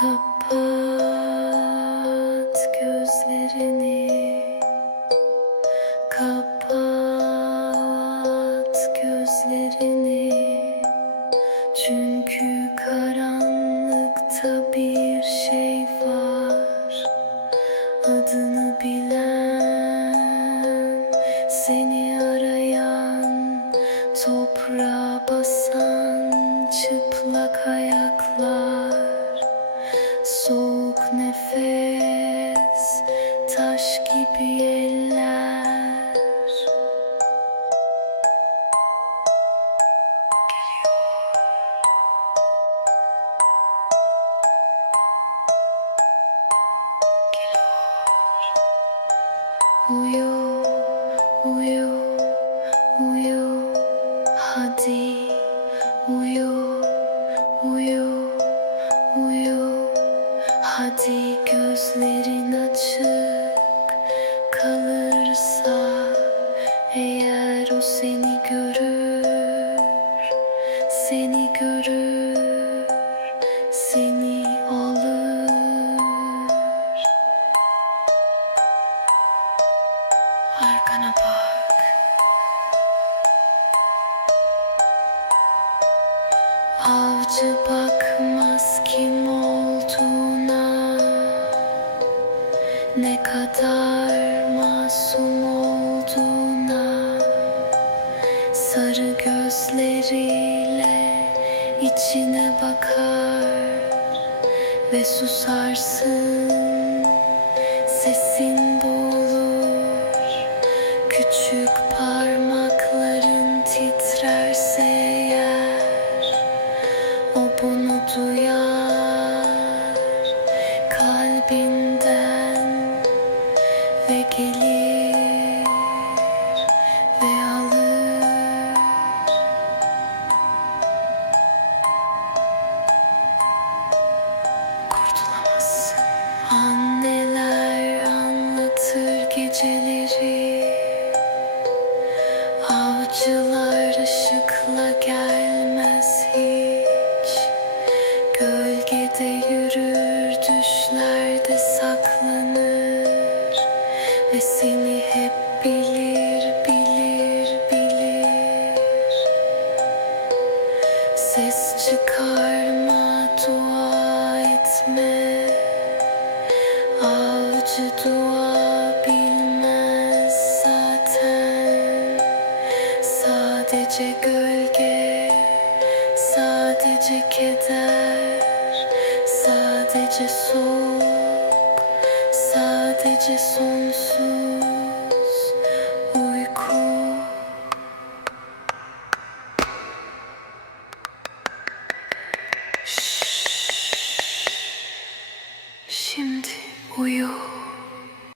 Kapat gözlerini. Kapat gözlerini. Çünkü karanlıkta bir şey var. Adını bilen Seni arayan Toprağa basan çıplak ayaklar nefes Taş gibi eller. Uyu, uyu, uyu. Hadi Hadi gözlerin açık kalırsa Eğer o seni görür, seni görür Seni alır Arkana bak. Avcı bakmaz kim olduğuna Ne kadar masum olduğuna Sarı gözleriyle içine bakar Ve susarsın. Sesin boğulur Küçük parmakların titrerse eğer O bunu duyar. Kalbinden geceleri Avcılar ışıkla gelmez hiç. Gölgede yürür düşlerde saklanır Ve seni hep bilir bilir bilir. Ses çıkarma dua etme. Avcı dua Sadece gölge Sadece keder Sadece soğuk Sadece sonsuz